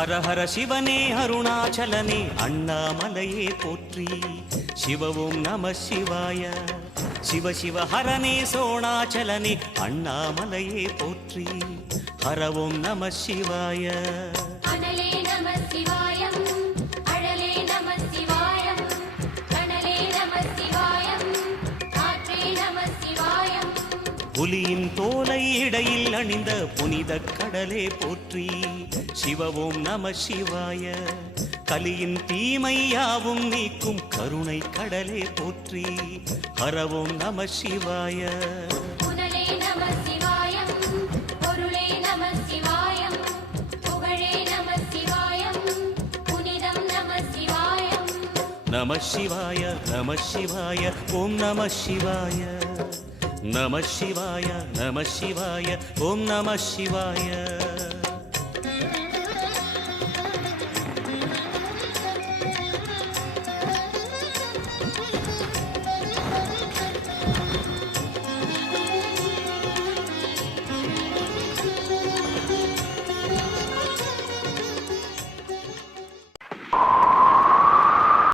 ஹர ஹர சிவனே அருணாச்சலனே அண்ணாமலையே போற்றி. சிவ ஓம் நம சிவாய. சிவ சிவ ஹரனே சோணாச்சலனே அண்ணாமலையே போற்றி. ஹர ஓம் நம சிவாய. அனலே நம சிவாயம், அழலே நம சிவாயம், கனலே நம சிவாயம், காற்றே நம சிவாயம். புலியின் தோலை இடையில் அணிந்த புனித கடலே போற்றி. சிவ ஓம் நம சிவாய. கலியின் தீமையாவும் நீக்கும் கருணை கடலே போற்றி. ஹர ஓம் நம சிவாய. புனலே நம சிவாயம், பொருளே நம சிவாயம், புகழே நம சிவாயம், புனிதம் நம சிவாயம். நம சிவாய நம சிவாய ஓம் நம சிவாய. நம சிவாய நம சிவாய ஓம் நம சிவாய.